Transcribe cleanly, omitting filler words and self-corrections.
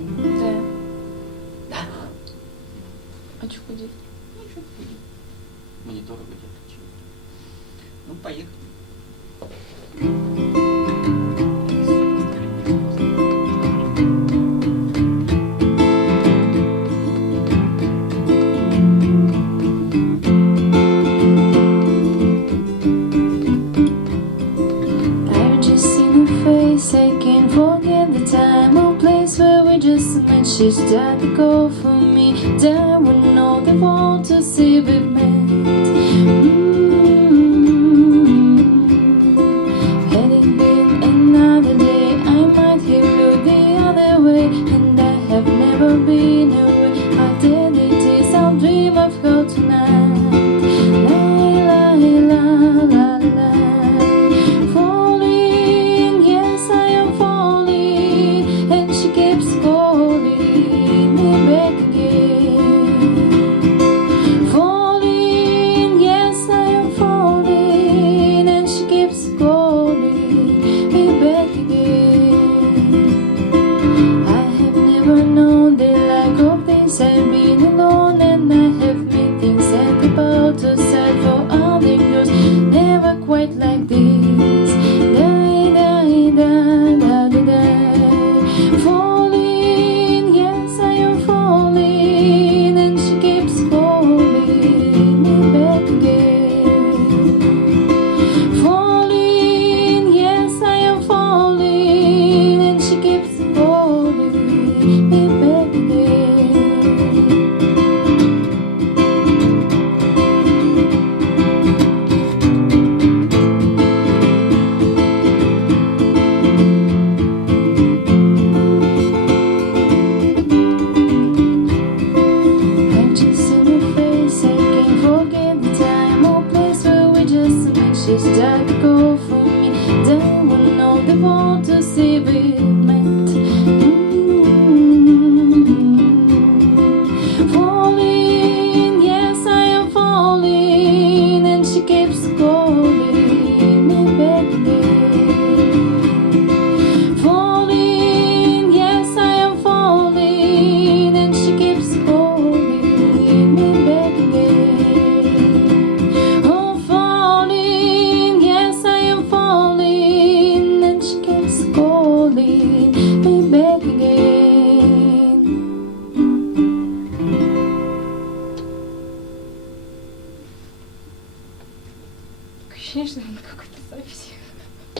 Да. Да? А что ходить? Ну, что будет? Мониторы где-то чего-то. Ну, поехали. I've just seen her face, I can't forget the time or place where we just met. She started to go for me, down when all the want to see we met. Had it been another day, I might have looked the other way, and I have never been away.